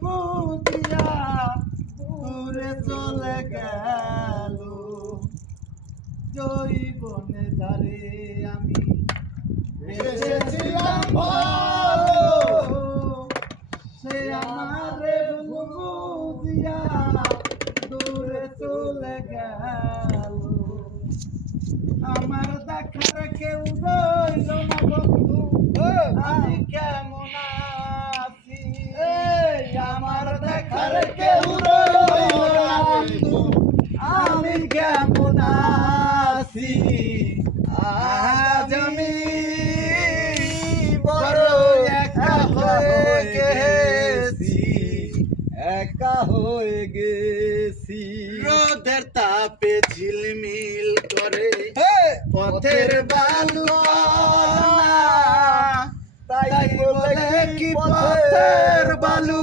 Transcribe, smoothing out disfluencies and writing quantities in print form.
বুঝিয়া দূরে চলে গেল জৈবনে ধারে আমি বেঁচেছিলাম ভালো সে আমারে বুঝিয়া দূরে চলে গেল আমার দেখার কেউ রইল না বন্ধু আমি কেমন আছি আমার দেখার কেউ রইল না বন্ধু আমি কেমন আছি আজ আমি বড় একা হয়ে গেছি একা হয়ে গেছি রোদের তাপে ঝিলমিল করে পথের বালু তাই বলে কি পথের বালু